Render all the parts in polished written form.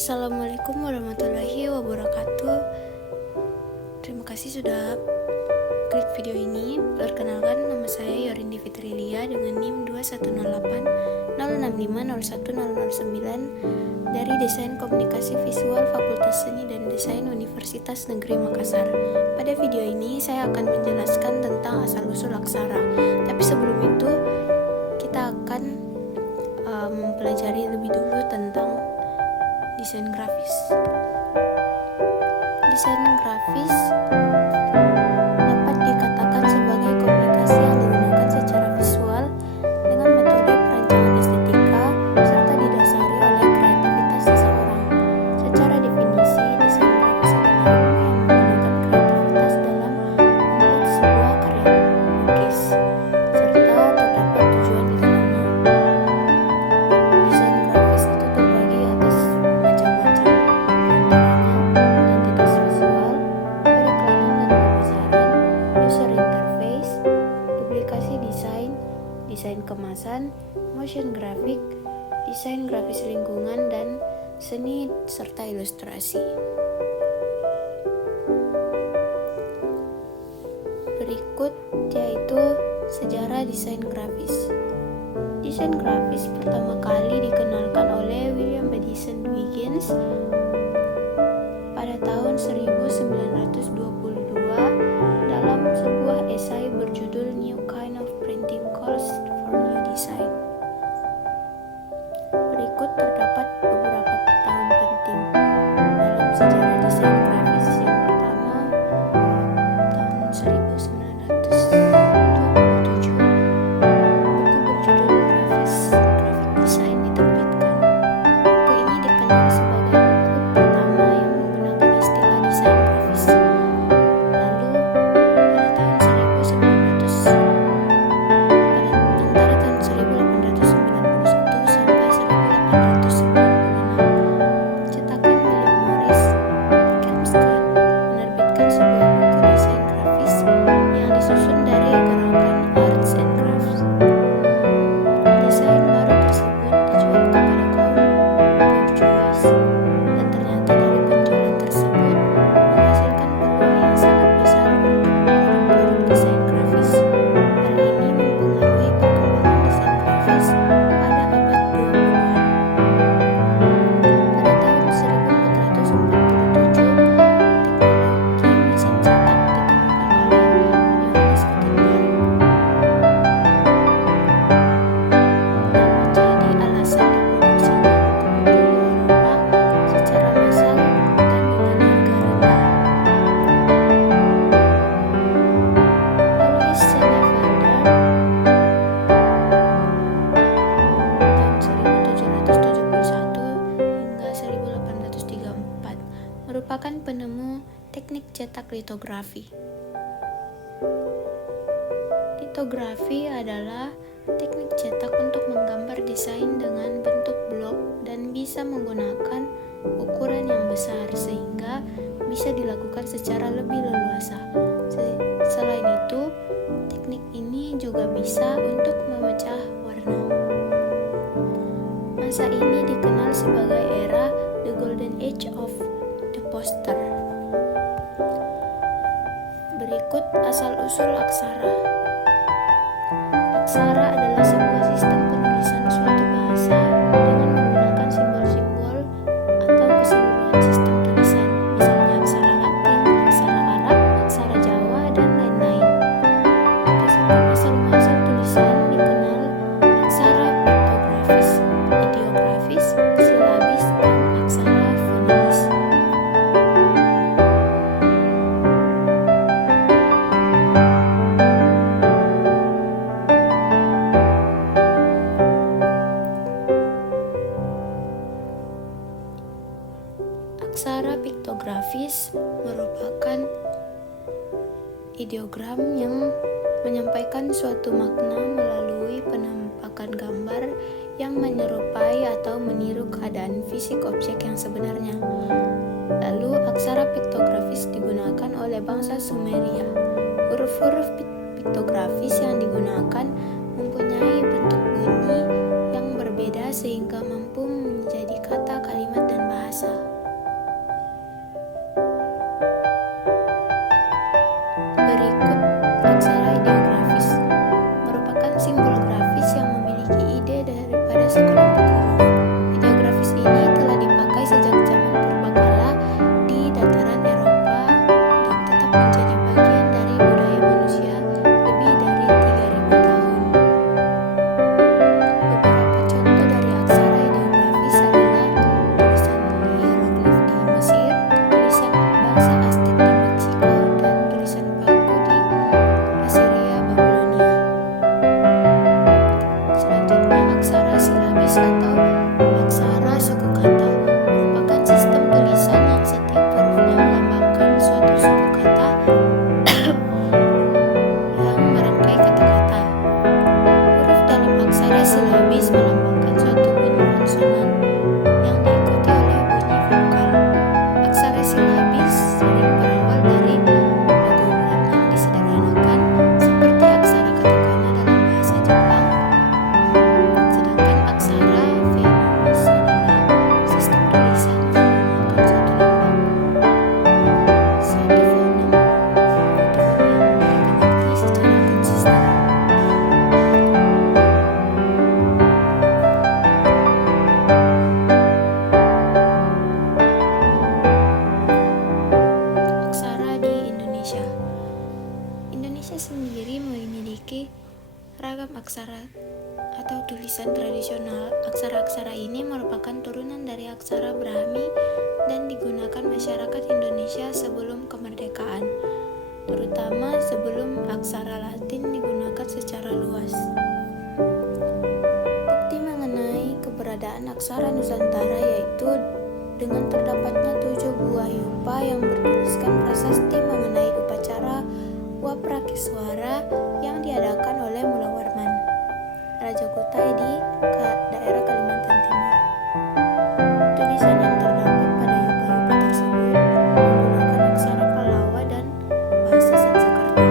Assalamualaikum warahmatullahi wabarakatuh. Terima kasih sudah klik video ini. Perkenalkan, nama saya Yorindi Fitrilia dengan NIM 2108 065 dari Desain Komunikasi Visual Fakultas Seni dan Desain Universitas Negeri Makassar. Pada video ini saya akan menjelaskan tentang asal-usul aksara. Tapi sebelum itu kita akan mempelajari lebih dulu tentang desain grafis. Desain grafis dapat dikatakan sebagai komunikasi yang digunakan secara visual dengan metode perancangan estetika serta didasari oleh kreativitas seseorang. Secara definisi, desain grafis adalah ilmu yang menggunakan kreativitas dalam membuat sebuah karya lukis serta terdapat tujuan di dalamnya. Desain grafis itu terbagi atas macam-macam, diantaranya identitas visual, periklanan dan pemasaran, user interface, publikasi desain, desain kemasan, motion graphic, desain grafis lingkungan, dan seni serta ilustrasi. Berikut yaitu sejarah desain grafis. Desain grafis pertama kali dikenalkan oleh William Madison Wiggins pada tahun 1922 dalam sebuah esai berjudul New Kind of Printing Calls for New Design. Berikut terdapat beberapa tahun penting dalam sejarah desain grafis. Yang pertama, tahun 1927, buku berjudul Graphic Design diterbitkan. Buku ini dikenal sebagai buku pertama yang menggunakan istilah desain grafis. Lalu pada tahun 1891 sampai 1896, cetakan William Morris Kelmscott menerbitkan sebuah buku desain grafis yang disusun dari gerakan Arts and Crafts. Desain baru tersebut dijual kepada kaum bourgeois, dan ternyata dari penjualan tersebut menghasilkan peluang yang sangat besar untuk produk-produk desain grafis. Hal ini mempengaruhi perkembangan desain grafis pada abad 20-an. Pada tahun 1447, teknologi mesin cetak ditemukan oleh Johannes Gutenberg dan menjadi alasan diproduksinya buku-buku di Eropa secara massal dan dengan harga rendah. Alois Sennefelder tahun 1771 hingga 1834 merupakan penemu teknik cetak litografi. Litografi adalah teknik cetak untuk menggambar desain dengan bentuk blok dan bisa menggunakan ukuran yang besar sehingga bisa dilakukan secara lebih leluasa. Selain itu, teknik ini juga bisa untuk memecah warna. Masa ini dikenal sebagai era The Golden Age of the Poster. Berikut asal-usul aksara. Aksara adalah sebuah sistem penulisan suatu bahasa dengan menggunakan simbol-simbol atau keseluruhan sistem tulisan, misalnya aksara Latin, aksara Arab, aksara Jawa, dan lain-lain. Berdasarkan asal-muasal tulisan dikenal aksara piktografis, ideografis, silabis, dan aksara fonemis. Aksara piktografis merupakan ideogram yang menyampaikan suatu makna melalui penampakan gambar yang menyerupai atau meniru keadaan fisik objek yang sebenarnya. Lalu, aksara piktografis digunakan oleh bangsa Sumeria. Huruf-huruf piktografis yang digunakan mempunyai bentuk bunyi yang berbeda sehingga mampu menjadi kata, kalimat, dan bahasa. aksara ini merupakan turunan dari aksara Brahmi dan digunakan masyarakat Indonesia sebelum kemerdekaan, terutama sebelum aksara Latin digunakan secara luas. Bukti mengenai keberadaan aksara Nusantara yaitu dengan terdapatnya 7 buah yupa yang bertuliskan prasasti mengenai upacara Waprakeswara yang diadakan oleh Mulawarman, Raja Kutai di daerah Kalimantan Timur. Tulisan yang terdapat pada yupa-yupa tersebut menggunakan aksara Pallawa dan bahasa Sanskerta.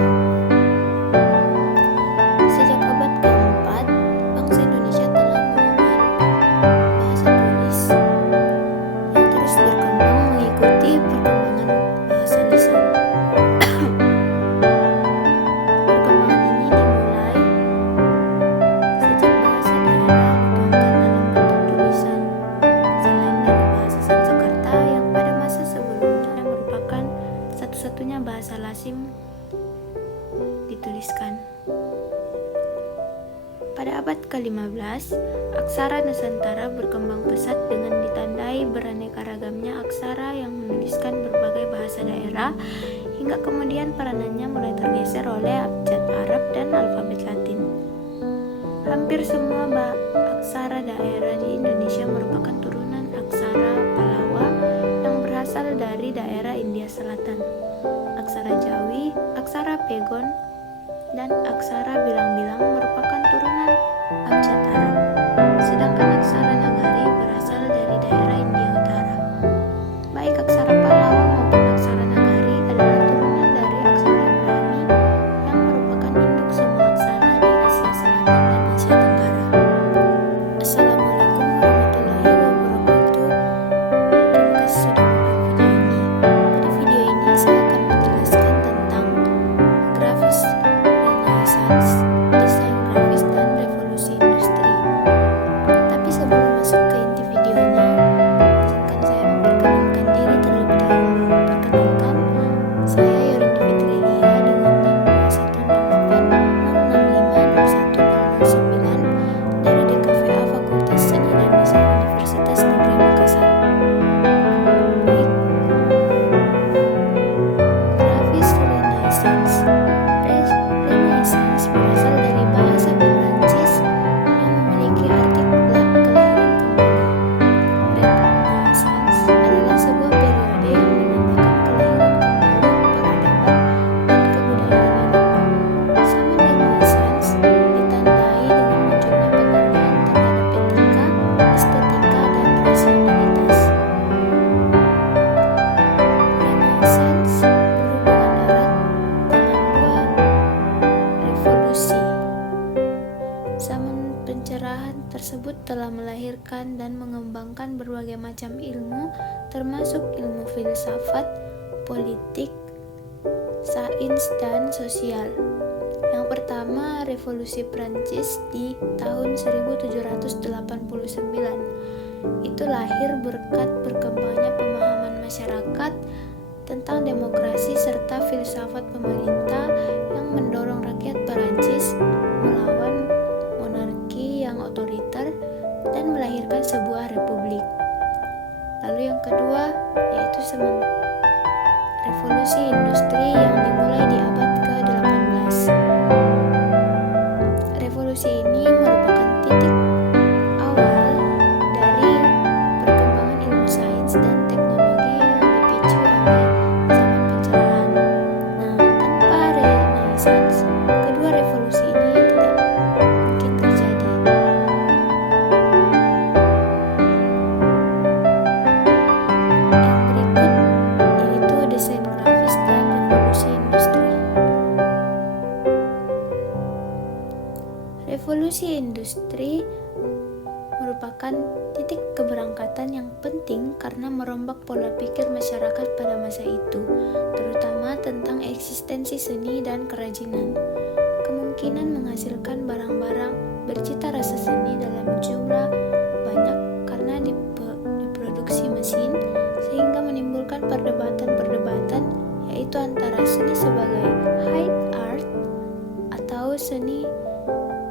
Sejak abad keempat, bangsa Indonesia telah mengenal bahasa tulis yang terus berkembang mengikuti perkembangan bahasa lisan. Perkembangan ini dimulai sejak bahasa daerah dituangkan dalam bentuk tulisan, selain dari bahasa Sanskerta yang pada masa sebelumnya merupakan satu-satunya bahasa lazim dituliskan. Pada abad ke-15, aksara Nusantara berkembang pesat dengan ditandai beraneka ragamnya aksara yang menuliskan berbagai bahasa daerah, hingga kemudian peranannya mulai tergeser oleh abjad Arab dan alfabet Latin. Hampir semua aksara daerah di Indonesia merupakan turunan aksara Pallawa yang berasal dari daerah India Selatan. Aksara Jawi, aksara Pegon, dan aksara bilang-bilang merupakan turunan abjad Arab. Sedangkan aksara Nagari berasal dari daerah India Utara. Baik aksara Pallawa maupun aksara Nagari adalah turunan dari aksara Brahmi yang merupakan induk semua aksara di Asia Selatan dan Asia Tenggara. Assalamualaikum warahmatullahi wabarakatuh. Terima kasih sudah menonton video ini. Pada video ini saya akan menjelaskan tentang grafis Renaissance, desain grafis, dan revolusi industri. Tapi sebelum masuk ke inti videonya, izinkan saya memperkenalkan diri terlebih dahulu. Perkenalkan, saya Yorin Fitrilia dengan NIM 2108606501009 dari DKVA Fakultas Seni dan Desain Universitas Negeri Makassar. Baik, grafis Renaissance. Renaissance berasal dari bahasa Perancis yang memiliki arti kelahiran kembali. Renaissance adalah sebuah periode yang menandakan kelahiran kembali peradaban dan kebudayaan Eropa. Zaman Renaissance ditandai dengan munculnya penghargaan terhadap etika, estetika, dan rasionalitas. Renaissance berhubungan erat dengan dua revolusi. Zaman pencerahan tersebut telah melahirkan dan mengembangkan berbagai macam ilmu, termasuk ilmu filsafat, politik, sains, dan sosial. Yang pertama, Revolusi Prancis di tahun 1789. Itu lahir berkat berkembangnya pemahaman masyarakat tentang demokrasi serta filsafat pemerintah yang mendorong rakyat Perancis melawan monarki yang otoriter dan melahirkan sebuah republik. Lalu yang kedua yaitu revolusi industri yang dimulai di abad ke-18. Revolusi ini merupakan titik awal dari perkembangan ilmu sains dan teknologi yang dipicu oleh zaman pencerahan. Nah, tanpa Renaissance, kedua revolusi ini tidak mungkin terjadi. Yang berikut yaitu desain grafis dan revolusi industri. Revolusi industri merupakan titik keberangkatan yang penting karena merombak pola pikir masyarakat pada masa itu, terutama tentang eksistensi seni dan kerajinan. Kemungkinan menghasilkan barang-barang bercita rasa seni dalam jumlah banyak karena diproduksi mesin, sehingga menimbulkan perdebatan-perdebatan yaitu antara seni sebagai high art atau seni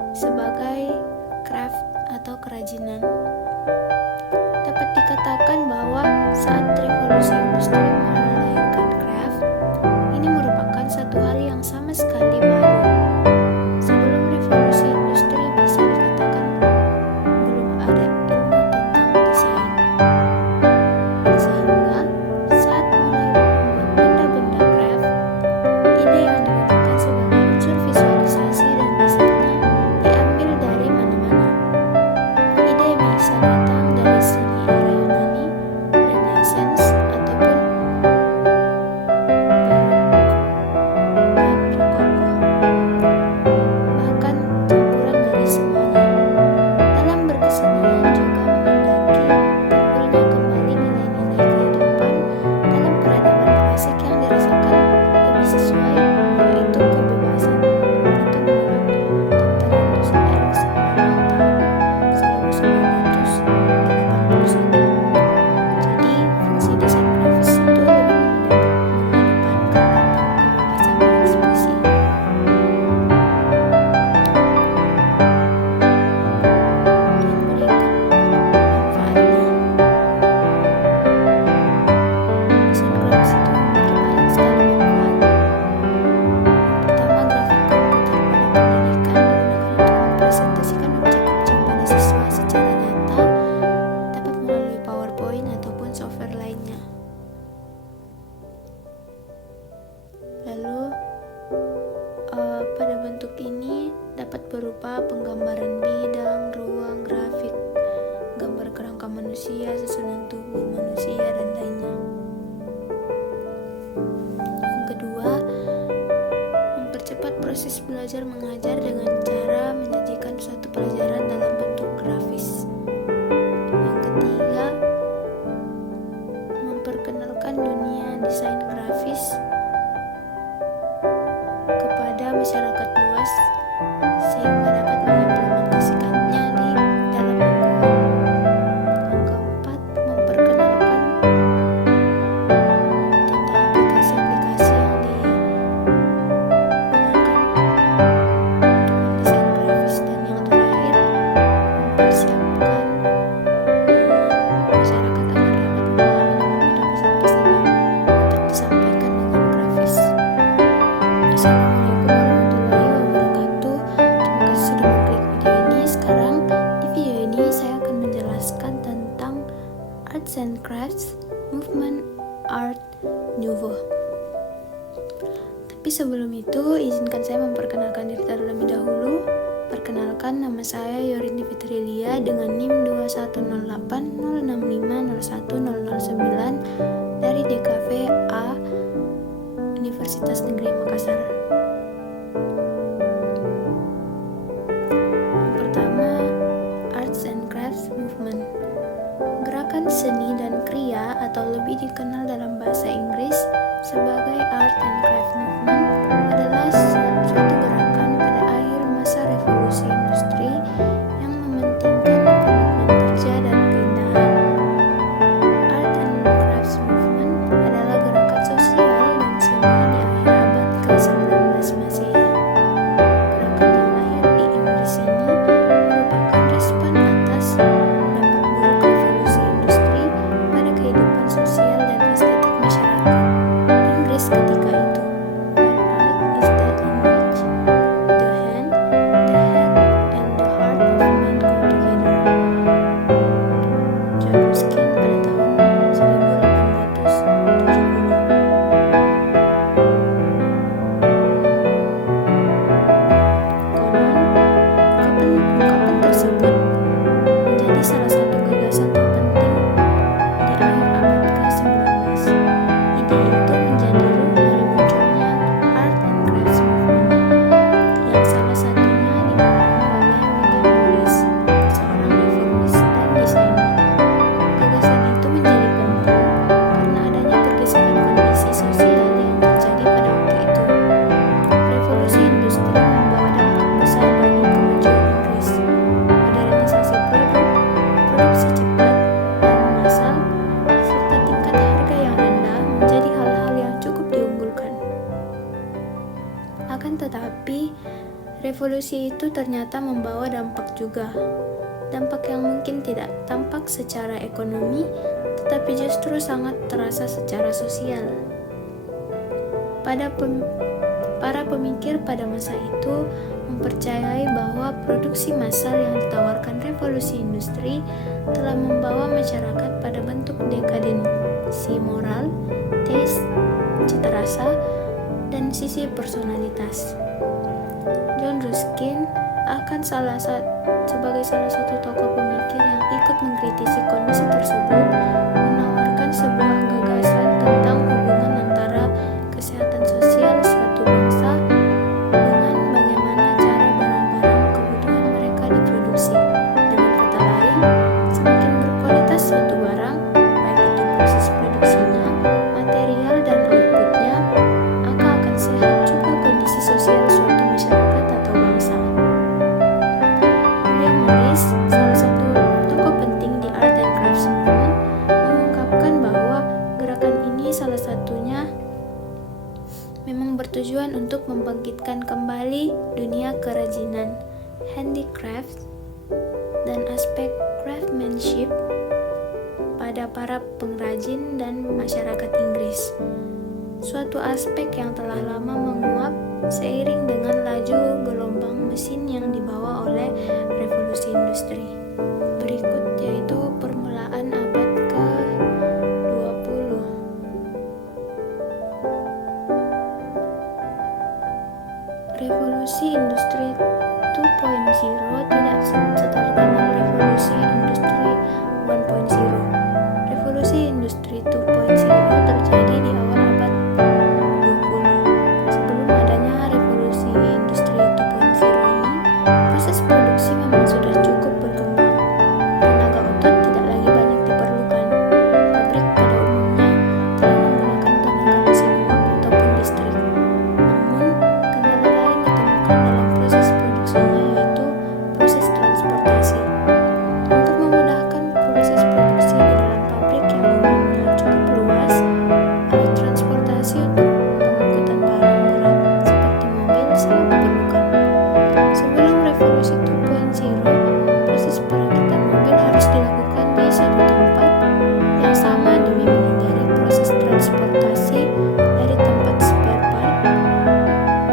sebagai craft atau kerajinan. Dapat dikatakan bahwa saat revolusi industri melahirkan craft, ini merupakan satu hal yang sama sekali baru. Sebelum revolusi industri bisa dikatakan belum ada ilmu tentang desain. Sehingga saat mulai membuat benda-benda craft, ide yang digunakan sebagai unsur visualisasi dan desainnya diambil dari mana-mana. Ide bisa datang dari seni era Yunani, Renaissance, ataupun Baroque dan Rokoko. Bahkan campuran dari semuanya. Dalam berkesenian juga menghendaki timbulnya kembali nilai-nilai kehidupan dalam peradaban klasik yang dirasakan lebih sesuai, yaitu kebebasan. Itu menurut Dr. Andreas Ernst Hamann tahun 1981. Jadi, fungsi desain grafis itu lebih mengedepankan tentang kebebasan berekspresi. Dan berikut manfaatnya. Desain grafis itu memiliki banyak sekali manfaat. Pertama, grafik komputer pada pendidikan digunakan untuk mempresentasikan objek-objek pada siswa secara nyata, dapat melalui PowerPoint ataupun software lainnya. Lalu, pada bentuk ini dapat berupa penggambaran bidang, ruang, grafik, gambar kerangka manusia, susunan tubuh manusia, dan lainnya. Yang kedua, mempercepat proses belajar mengajar dengan cara menyajikan suatu pelajaran dalam bentuk grafis. Yang ketiga, memperkenalkan dunia desain grafis kepada masyarakat luas sehingga dapat mengimplementasikannya di dalam lingkungan. Yang keempat, memperkenalkan tentang aplikasi-aplikasi yang digunakan untuk mendesain grafis. Dan yang terakhir, mempersiapkan masyarakat agar dapat memahami dengan mudah pesan-pesan yang dapat disampaikan dengan grafis. Assalamualaikum warahmatullahi wabarakatuh. Terima kasih sudah mengklik video ini. Sekarang di video ini saya akan menjelaskan tentang Arts and Crafts Movement Art Nouveau. Tapi sebelum itu, izinkan saya memperkenalkan diri terlebih dahulu. Perkenalkan, nama saya Yorini Fitrilia dengan NIM 210806501009 dari DKV A Universitas Negeri Makassar. Yang pertama, Arts and Crafts Movement. Gerakan seni dan kriya atau lebih dikenal dalam bahasa Inggris sebagai Art and Craft Movement adalah suatu gerakan pada akhir masa revolusi industri yang mementingkan komitmen kerja dan keindahan. Art and Crafts Movement adalah gerakan sosial dan seni di akhir abad ke-19 Masehi. Gerakan yang lahir di Inggris ini merupakan respon atas dampak buruk revolusi industri pada kehidupan sosial dan estetik masyarakat Inggris ketika itu. Dan art is that in which the hand, the head, and the heart of man go together. John Ruskin pada tahun 1870. Konon, ungkapan tersebut menjadi salah satu gagasan terpenting di akhir abad ke-19. Ide itu menjadi ruh dari munculnya Art and Crafts Movement, yang salah satunya dibangun oleh William Morris, seorang reformis dan desainer. Gagasan itu menjadi penting karena adanya pergeseran kondisi sosial yang terjadi pada waktu itu. Revolusi industri membawa dampak besar bagi kemajuan Inggris. Modernisasi produk, produksi cepat dan massal, serta tingkat harga yang rendah menjadi hal-hal yang cukup diunggulkan. Akan tetapi, revolusi itu ternyata membawa dampak juga. dampak yang mungkin tidak tampak secara ekonomi, tetapi justru sangat terasa secara sosial. Para pemikir pada masa itu mempercayai bahwa produksi massal yang ditawarkan revolusi industri telah membawa masyarakat pada bentuk dekadensi moral, taste, cita rasa, dan sisi personalitas. John Ruskin sebagai salah satu tokoh pemikir yang ikut mengkritisi kondisi tersebut, menawarkan sebuah gagasan tentang hubungan antara kesehatan sosial suatu bangsa dengan bagaimana cara barang-barang kebutuhan mereka diproduksi. Dengan kata lain, semakin berkualitas suatu barang, baik itu proses produksinya, material, dan outputnya, maka akan sehat juga kondisi sosial suatu masyarakat atau bangsa. William Morris, salah satu tokoh penting di Art and Crafts Movement, mengungkapkan bahwa gerakan ini salah satunya memang bertujuan untuk membangkitkan kembali dunia kerajinan, handicraft, dan aspek craftsmanship pada para pengrajin dan masyarakat Inggris. Suatu aspek yang telah lama menguap seiring dengan laju gelombang mesin yang dibawa oleh revolusi industri. Berikut yaitu permulaan abad ke-20. Revolusi industri 2.0 tidak seterkenal revolusi industri 1.0. Revolusi industri 2.0 terjadi di awal abad 20. Sebelum adanya revolusi industri 2.0 ini, proses produksi memang sudah cukup berkembang. Tenaga otot tidak lagi banyak diperlukan. Pabrik pada umumnya telah menggunakan tenaga mesin uap ataupun listrik. Namun, kendala lain ditemukan dalam proses produksinya, yaitu proses transportasi. Untuk memudahkan proses produksi di dalam pabrik yang umumnya cukup luas, alat transportasi untuk pengangkutan barang berat seperti mobil sangat diperlukan. Sebelum revolusi 2.0, proses perakitan mobil harus dilakukan di satu tempat yang sama demi menghindari proses transportasi dari tempat spare part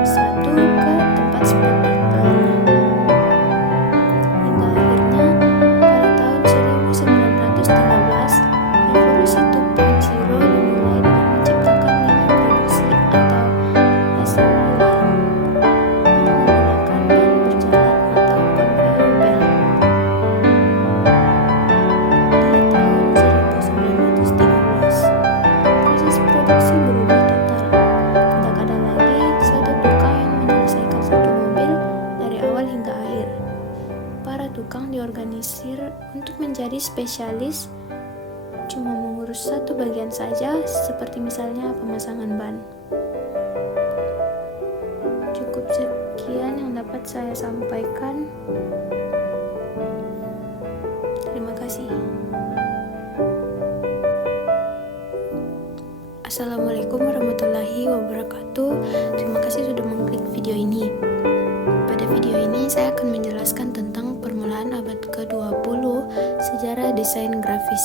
satu ke tempat spare part lainnya. Hingga akhirnya, pada tahun 1913, revolusi 2.0 dimulai dengan menciptakan linie produksi atau assembly line yang menggunakan ban berjalan atau conveyor belt. Di tahun 1913, proses produksi berubah total. Tidak ada lagi satu tukang yang menyelesaikan satu mobil dari awal hingga akhir. Para tukang diorganisir untuk menjadi spesialis cuma mengurus satu bagian saja, seperti misalnya pemasangan ban. Cukup sekian yang dapat saya sampaikan. Terima kasih. Assalamualaikum warahmatullahi wabarakatuh. Terima kasih sudah mengklik video ini. Pada video ini saya akan menjelaskan tentang permulaan abad ke-20 sejarah desain grafis.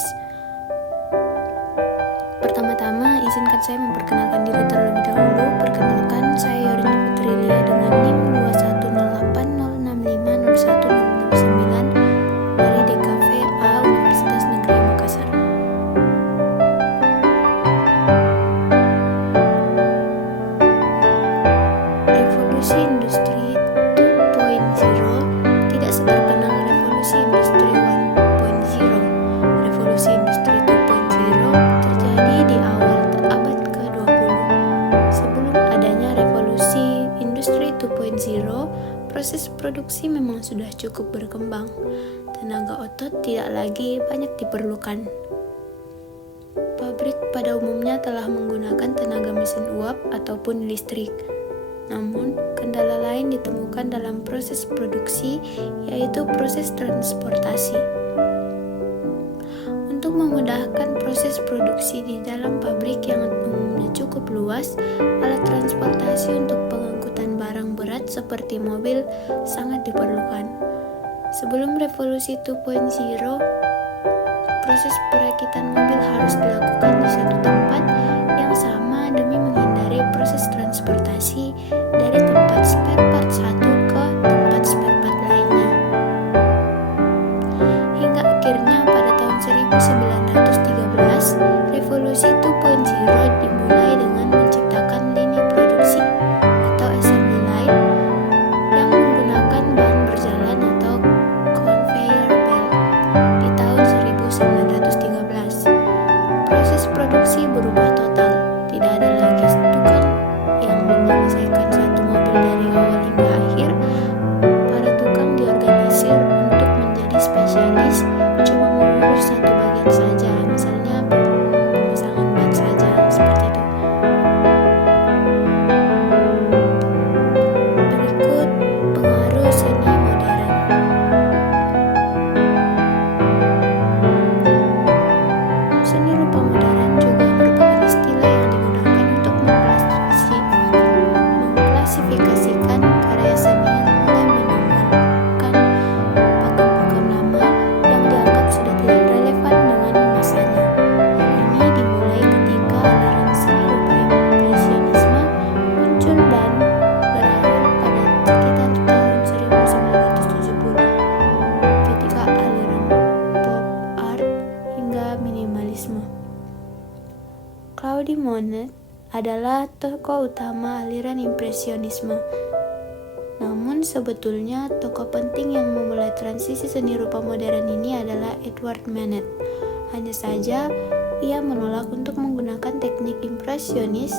Pertama-tama, izinkan saya memperkenalkan diri terlebih dahulu. Perkenalkan, saya Yorin Fitrilia dengan NIM 21080650109 dari DKV A Universitas Negeri Makassar. Revolusi industri 2.0 tidak seterkenal revolusi industri 1.0. Revolusi industri 2.0 terjadi di awal abad ke-20. Sebelum adanya revolusi industri 2.0, proses produksi memang sudah cukup berkembang. Tenaga otot tidak lagi banyak diperlukan. Pabrik pada umumnya telah menggunakan tenaga mesin uap ataupun listrik. Namun, kendala lain ditemukan dalam proses produksi, yaitu proses transportasi. Untuk memudahkan proses produksi di dalam pabrik yang umumnya cukup luas, alat transportasi untuk pengangkutan barang berat seperti mobil sangat diperlukan. Sebelum revolusi 2.0, proses perakitan mobil harus dilakukan di satu tempat yang sama demi menghindari proses transportasi dari tempat spare part satu ke tempat spare part lainnya. Hingga akhirnya pada tahun 1913, revolusi 2.0 dimulai dengan menciptakan lini produksi atau assembly line yang menggunakan ban berjalan atau conveyor belt di tahun 1913. Proses produksi berubah total, tidak ada lagi tukang yang menyelesaikan satu mobil dari awal hingga akhir. Para tukang diorganisir untuk menjadi spesialis, cuma mengurus satu bagian saja, misalnya pemasangan ban saja, seperti itu. Berikut pengaruh seni modern. Seni rupa modern juga merupakan istilah yang digunakan untuk mengklasifikasikan karya seni yang mulai meninggalkan pakem-pakem lama yang dianggap sudah tidak relevan dengan masanya. Hal ini dimulai ketika aliran seni rupa impresionisme muncul dan berakhir pada sekitar tahun 1970 ketika aliran pop art hingga minimalisme. Claude Monet adalah tokoh utama aliran impresionisme. Namun sebetulnya tokoh penting yang memulai transisi seni rupa modern ini adalah Edward Manet. Hanya saja ia menolak untuk menggunakan teknik impresionis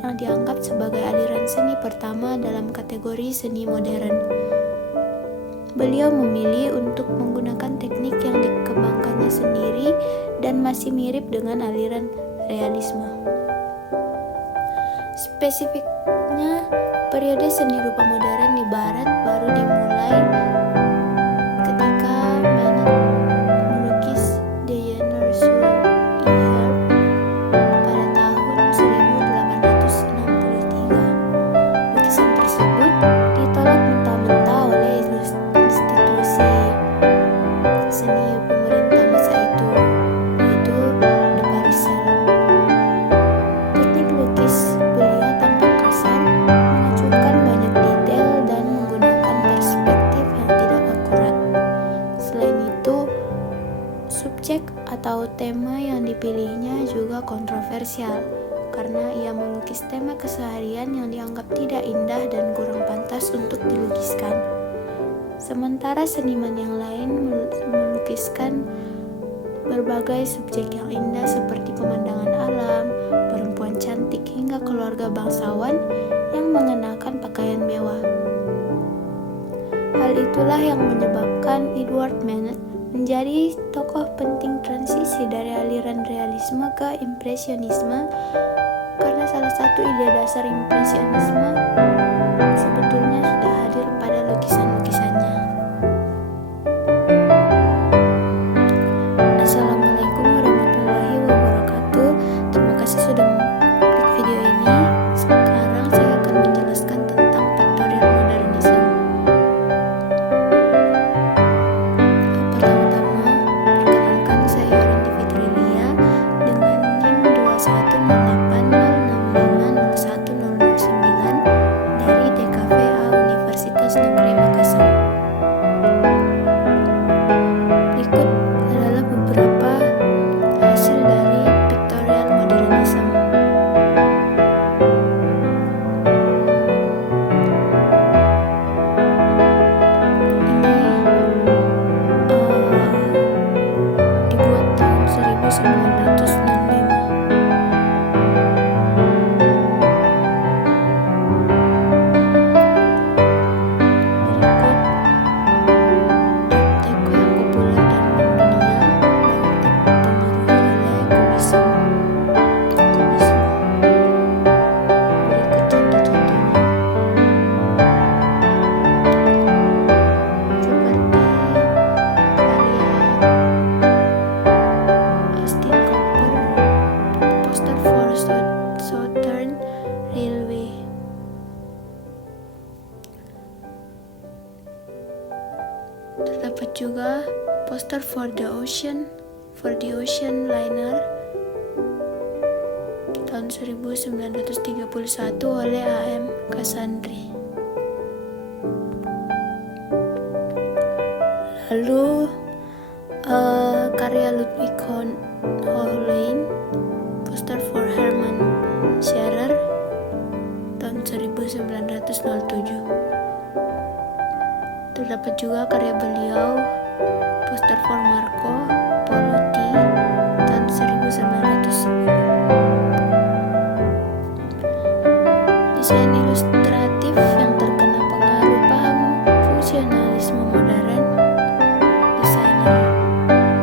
yang dianggap sebagai aliran seni pertama dalam kategori seni modern. Beliau memilih untuk menggunakan teknik yang dikembangkannya sendiri dan masih mirip dengan aliran realisme. Spesifiknya, periode seni rupa modern di barat baru dimulai ketika Manet melukis Diana sur Earth pada tahun 1863. Lukisan tersebut ditolak mentah-mentah oleh institusi seni pemerintah masa itu, yaitu The Parisel. Teknik lukis beliau tampak kasar, mengacuhkan banyak detail dan menggunakan perspektif yang tidak akurat. Selain itu, subjek atau tema yang dipilihnya juga kontroversial karena ia melukis tema keseharian yang dianggap tidak indah dan kurang pantas untuk dilukiskan. Sementara seniman yang lain melukiskan berbagai subjek yang indah seperti pemandangan alam, perempuan cantik, hingga keluarga bangsawan yang mengenakan pakaian mewah. Hal itulah yang menyebabkan Edward Manet menjadi tokoh penting transisi dari aliran realisme ke impresionisme, karena salah satu ide dasar impresionisme sebetulnya sudah hadir pada lukisan-lukisannya. Assalamualaikum warahmatullahi wabarakatuh. Terima kasih sudah mengklik video ini. Sekarang saya akan menjelaskan tentang pictorial modernism. Pertama-tama, perkenalkan saya Randi Fitrilia dengan NIM 21080650109 dari DKVA Universitas Negeri Makassar. Berikut adalah beberapa hasil dari pictorial modernism. Ini dibuat tahun 1995. juga poster for the Ocean Liner tahun 1931 oleh A.M. Cassandri. Lalu karya Ludwig Hohlein, poster for Hermann Scherer tahun 1907. Terdapat juga karya beliau, poster for Marco Polotti tahun 1910. Desain ilustratif yang terkena pengaruh paham fungsionalisme modern. Desainer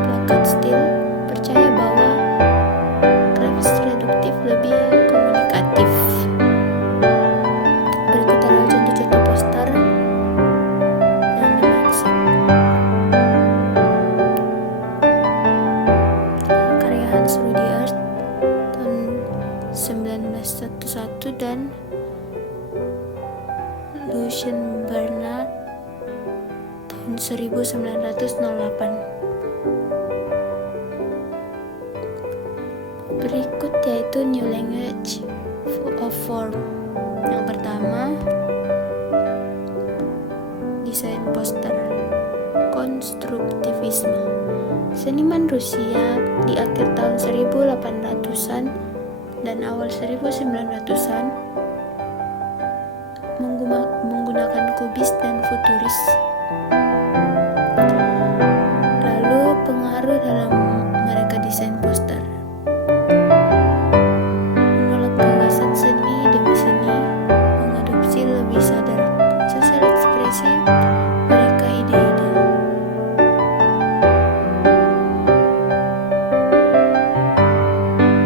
Plakat Still percaya bahwa grafis reduktif lebih komunikatif. Berikut adalah contoh-contoh poster yang dimaksud. Karya Hans Rudyard tahun 1911 dan Lucien Bernard tahun 1908. Berikut yaitu New Language of Form. Yang pertama, desain poster konstruktivisme. Seniman Rusia di akhir tahun 1800-an dan awal 1900-an menggunakan kubis dan futuris. Lalu pengaruh dalam mereka desain poster: menolak gagasan seni demi seni, mengadopsi lebih sadar sosial ekspresi mereka ide-ide.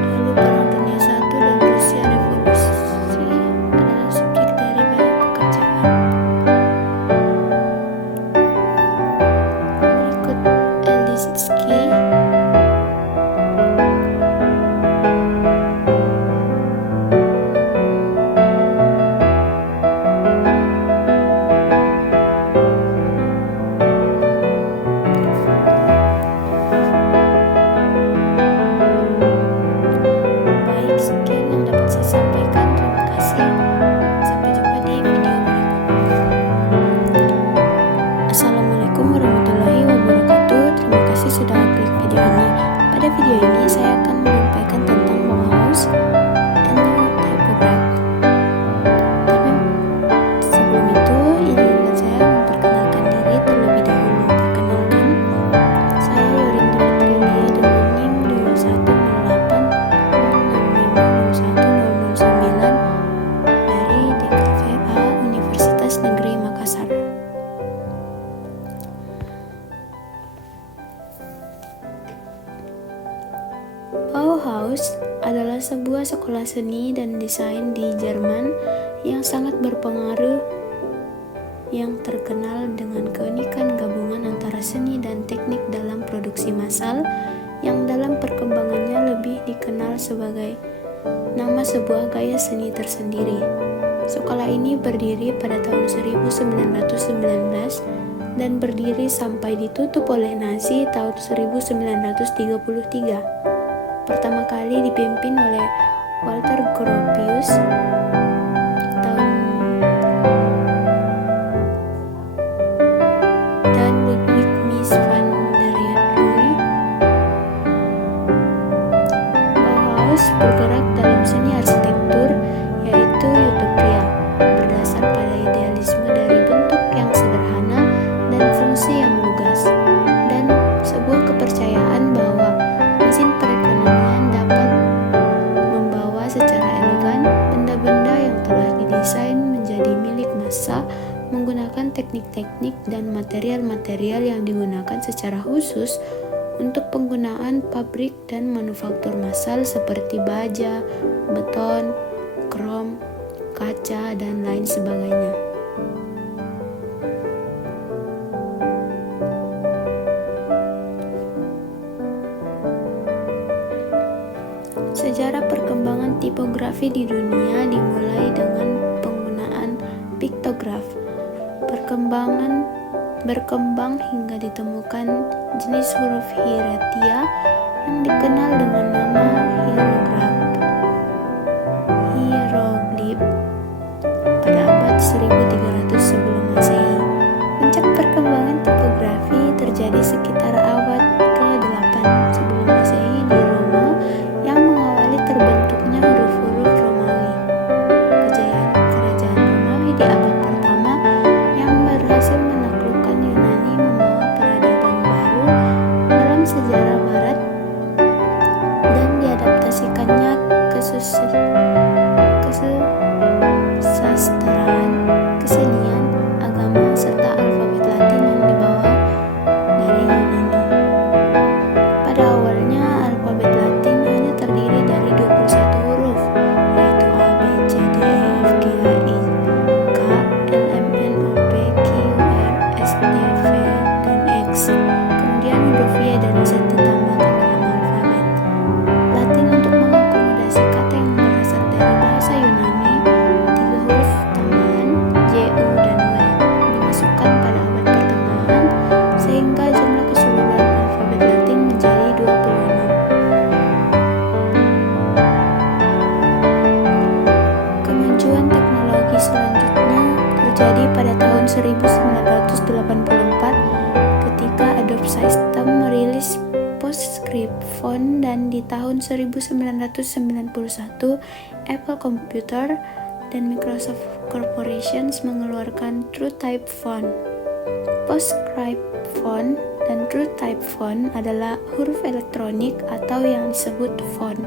Lalu Perang Dunia I dan Rusia Revolusi adalah subjek dari banyak pekerjaan. Berikut Elisitsky. Baik, sekian yang dapat saya sampaikan. Terima kasih. Sampai jumpa di video berikutnya. Assalamualaikum warahmatullahi wabarakatuh. Terima kasih sudah klik video ini. Pada video ini saya akan menyampaikan tentang Bauhaus and New Typography. Tapi sebelum itu, izinkan saya memperkenalkan diri terlebih dahulu. Perkenalkan, saya Yorin Dimitri Lia dengan NIM 210806501009 dari DKVA Universitas Negeri Makassar. Bauhaus adalah sebuah sekolah seni dan desain di Jerman yang sangat berpengaruh, yang terkenal dengan keunikan gabungan antara seni dan teknik dalam produksi massal, yang dalam perkembangannya lebih dikenal sebagai nama sebuah gaya seni tersendiri. Sekolah ini berdiri pada tahun 1919 dan berdiri sampai ditutup oleh Nazi tahun 1933. Pertama kali dipimpin oleh Walter Gropius dan Ludwig Mies van der Rohe. Bauhaus bergerak dalam seni arsitektur, yaitu utopia, berdasar pada idealisme dari bentuk yang sederhana dan fungsi yang lugas, dan sebuah kepercayaan bahwa mesin perekonomian dapat membawa secara elegan benda-benda yang telah didesain menjadi milik massa menggunakan teknik-teknik dan material-material yang digunakan secara khusus untuk penggunaan pabrik dan manufaktur massal seperti baja, beton, krom, kaca, dan lain sebagainya. Sejarah perkembangan tipografi di dunia dimulai dengan penggunaan piktograf. Perkembangan berkembang hingga ditemukan jenis huruf hieratia yang dikenal dengan nama hieroglif pada abad 1300 sebelum Masehi. Puncak perkembangan tipografi terjadi sekitar abad ke-8 sebelum Masehi di Roma yang mengawali terbentuknya huruf-huruf Romawi. Kejayaan kerajaan Romawi di abad pertama yang berhasil menaklukkan Yunani membawa peradaban baru dalam sejarah barat dan diadaptasikannya ke kesusastraan, kesenian, agama, serta alfabet Latin yang dibawa dari Yunani. Pada awalnya, alfabet Latin hanya terdiri dari 21 huruf, yaitu A, B, C, D, E, F, G, H, I, K, L, M, N, O, P, Q, R, S, T, V, dan X. Kemudian huruf Y dan Z ditambahkan dalam alfabet Latin untuk mengakomodasi kata yang berasal dari bahasa Yunani. 3 huruf tambahan J, U, dan W dimasukkan pada abad pertengahan sehingga jumlah keseluruhan alfabet Latin menjadi 26. Kemajuan teknologi selanjutnya terjadi pada tahun 1984 ketika Adobe System merilis PostScript font, dan di tahun 1991 Apple Computer dan Microsoft Corporations mengeluarkan TrueType font. PostScript font dan TrueType font adalah huruf elektronik atau yang disebut font.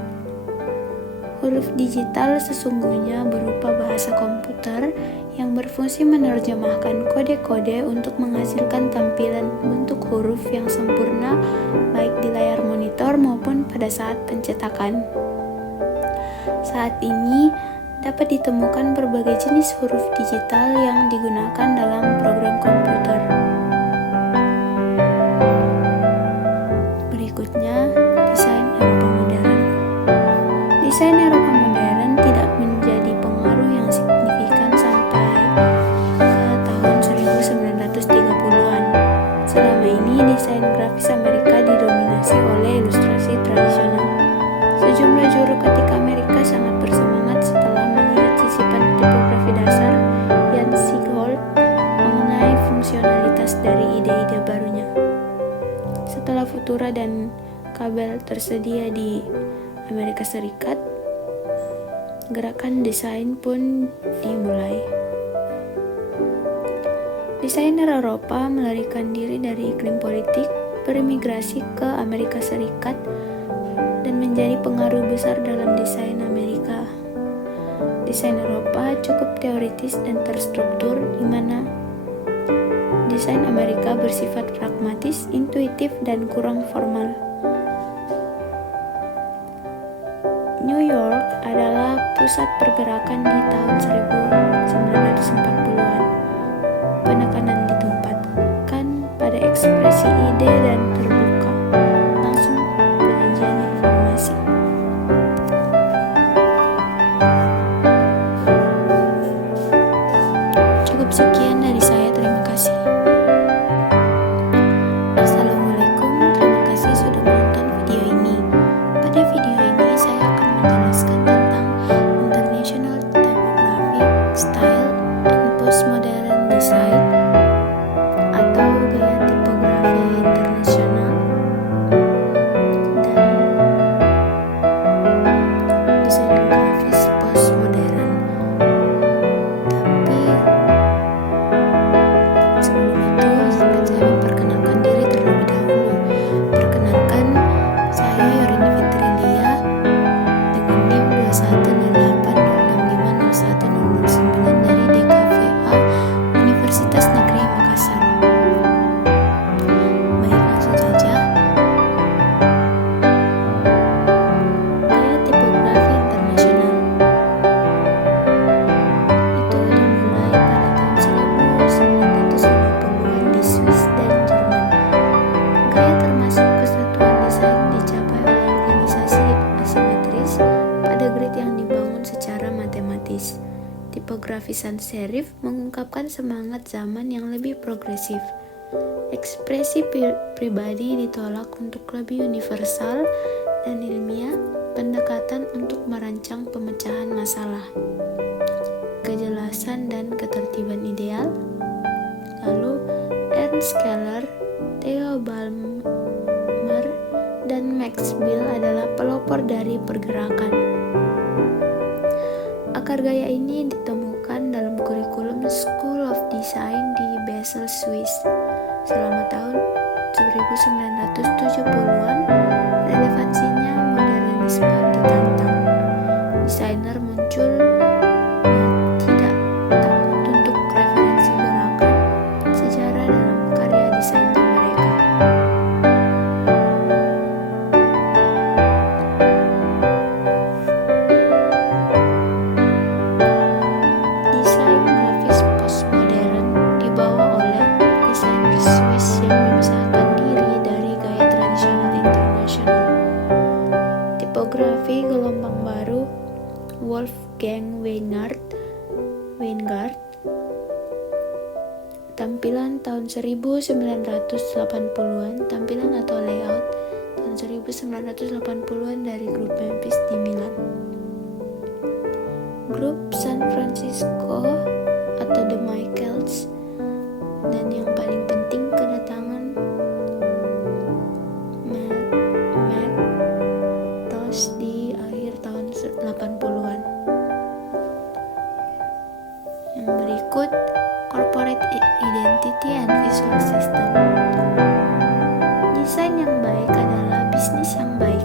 Huruf digital sesungguhnya berupa bahasa komputer yang berfungsi menerjemahkan kode-kode untuk menghasilkan tampilan bentuk huruf yang sempurna baik di layar monitor maupun pada saat pencetakan. Saat ini dapat ditemukan berbagai jenis huruf digital yang digunakan dalam program komputer. Berikutnya, desain Eropa modern. Desain Eropa modern tidak menjadi pengaruh yang signifikan sampai ke tahun 1930-an. Selama ini, desain grafis Amerika didominasi oleh ilustrasi tradisional. Sejumlah juru ketik Amerika sangat bersemangat setelah melihat sisipan tipografi dasar Jan Siegholt mengenai fungsionalitas dari ide-ide barunya. Setelah Futura dan Cabell tersedia di Amerika Serikat, gerakan desain pun dimulai. Desainer Eropa melarikan diri dari iklim politik, berimigrasi ke Amerika Serikat, dan menjadi pengaruh besar dalam desain Amerika. Desain Eropa cukup teoritis dan terstruktur, di mana desain Amerika bersifat pragmatis, intuitif, dan kurang formal. New York adalah pusat pergerakan di tahun 1940-an. Penekanan ditempatkan pada ekspresi ide dan terbuka langsung penyajian informasi. Cukup sekian dari saya, terima kasih. Assalamualaikum, terima kasih sudah menonton video ini. Pada video ini saya akan menjelaskan tentang International Typographic Style and Postmodern Design atau gaya tipografi internasional dan desain grafis postmodern. Tapi sebelum itu, izinkan saya memperkenalkan diri terlebih dahulu. Perkenalkan, saya Yorini Fitrilia dengan NIM 21886506109 dari DKVA Universitas Negeri Makassar. Baik, langsung saja. Gaya tipografi internasional itu dimulai pada tahun 1950-an di Swiss dan Jerman. Gaya termasuk kesatuan desain dicapai oleh organisasi asimetris pada grid yang dibangun secara matematis. Tipografi sans serif mengungkapkan semangat zaman yang lebih progresif. Ekspresi pribadi ditolak untuk lebih universal dan ilmiah, pendekatan untuk merancang pemecahan masalah, kejelasan dan ketertiban ideal. Lalu Ernst Keller, Theo Balmer, dan Max Bill adalah pelopor dari pergerakan. Akar gaya ini ditemukan dalam kurikulum School of Design di Basel, Swiss. Selama tahun 1970-an, relevansinya modernisme ditantang. Desainer muncul yang tidak takut untuk referensi gerakan sejarah dalam karya desainnya mereka. Desain grafis postmodern dibawa oleh desainer Swiss yang memisahkan diri dari gaya tradisional internasional. Tipografi gelombang baru Wolfgang Weingart, tampilan tahun 1980-an, tampilan atau layout tahun 1980-an dari grup Memphis di Milan. Grup San Francisco atau The Michaels, dan yang paling penting kedatangan Matos di akhir tahun 80-an. Yang berikut, Corporate Identity and Visual System. Desain yang baik adalah bisnis yang baik.